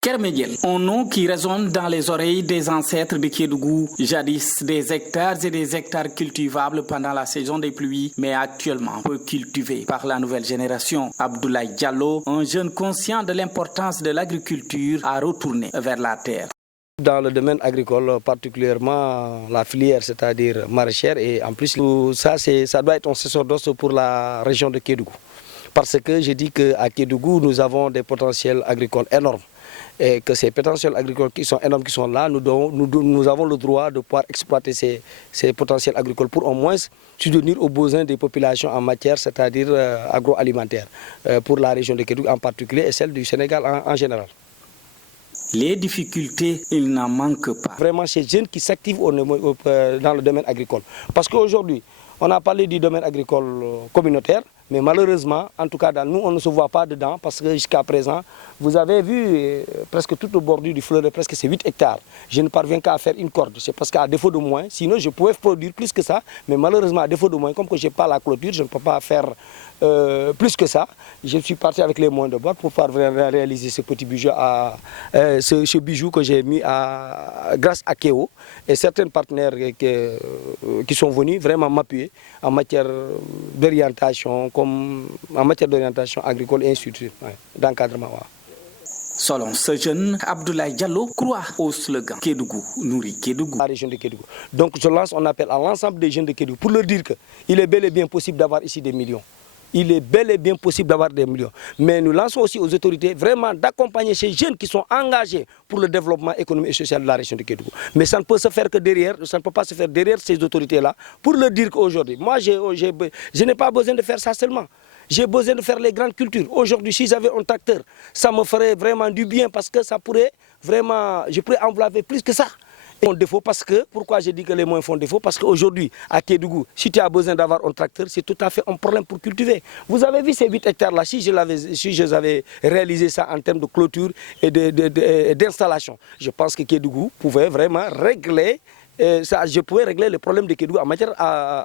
Kermediel, un nom qui résonne dans les oreilles des ancêtres de Kédougou, jadis des hectares cultivables pendant la saison des pluies, mais actuellement peu cultivés par la nouvelle génération. Abdoulaye Diallo, un jeune conscient de l'importance de l'agriculture, a retourné vers la terre. Dans le domaine agricole, particulièrement la filière, c'est-à-dire maraîchère, et en plus ça doit être un sacerdoce pour la région de Kédougou. Parce que je dis qu'à Kédougou, nous avons des potentiels agricoles énormes. Et que ces potentiels agricoles qui sont énormes, qui sont là, nous avons le droit de pouvoir exploiter ces potentiels agricoles pour au moins subvenir aux besoins des populations en matière, c'est-à-dire agroalimentaire, pour la région de Kédougou en particulier et celle du Sénégal en général. Les difficultés, il n'en manque pas. Vraiment, ces jeunes qui s'activent dans le domaine agricole. Parce qu'aujourd'hui, on a parlé du domaine agricole communautaire, mais malheureusement, en tout cas, nous, on ne se voit pas dedans parce que jusqu'à présent, vous avez vu presque toute le bordure du fleuve, presque c'est 8 hectares. Je ne parviens qu'à faire une corde. C'est parce qu'à défaut de moyens, sinon je pouvais produire plus que ça, mais malheureusement, à défaut de moyens, comme que je n'ai pas la clôture, je ne peux pas faire plus que ça. Je suis parti avec les moyens de bord pour pouvoir réaliser ce petit bijou, ce bijou que j'ai mis grâce à Kéo et certains partenaires qui sont venus vraiment m'appuyer en matière d'orientation, comme en matière d'orientation agricole et ainsi de suite, d'encadrement. Selon ce jeune, Abdoulaye Diallo croit au slogan Kédougou nourrit Kédougou. La région de Kédougou. Donc je lance un appel à l'ensemble des jeunes de Kédougou pour leur dire qu'il est bel et bien possible d'avoir ici des millions. Il est bel et bien possible d'avoir des millions. Mais nous lançons aussi aux autorités vraiment d'accompagner ces jeunes qui sont engagés pour le développement économique et social de la région de Kédougou. Mais ça ne peut se faire que derrière, ça ne peut pas se faire derrière ces autorités-là pour leur dire qu'aujourd'hui, moi je n'ai pas besoin de faire ça seulement. J'ai besoin de faire les grandes cultures. Aujourd'hui, si j'avais un tracteur, ça me ferait vraiment du bien parce que ça pourrait vraiment, je pourrais envelopper plus que ça. Font défaut parce que, pourquoi je dis que les moyens font défaut? Parce qu'aujourd'hui, à Kédougou, si tu as besoin d'avoir un tracteur, c'est tout à fait un problème pour cultiver. Vous avez vu ces 8 hectares-là, si je avais réalisé ça en termes de clôture et d'installation, je pense que Kédougou pouvait vraiment régler, je pouvais régler le problème de Kédougou en matière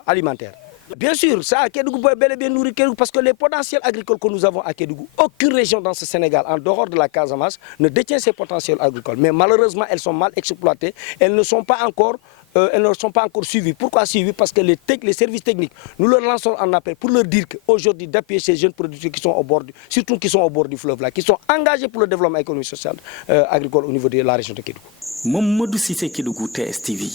alimentaire. Bien sûr, ça, Kédougou peut bel et bien nourrir Kédougou parce que les potentiels agricoles que nous avons à Kédougou, aucune région dans ce Sénégal, en dehors de la Casamance, ne détient ces potentiels agricoles. Mais malheureusement, elles sont mal exploitées, elles ne sont pas encore suivies. Pourquoi suivies? Parce que les services techniques, nous leur lançons un appel pour leur dire qu'aujourd'hui, d'appuyer ces jeunes producteurs qui sont au bord, surtout qui sont au bord du fleuve, là, qui sont engagés pour le développement économique et social agricole au niveau de la région de Kédougou. Mamadou Cissé, Kédougou, TSTV.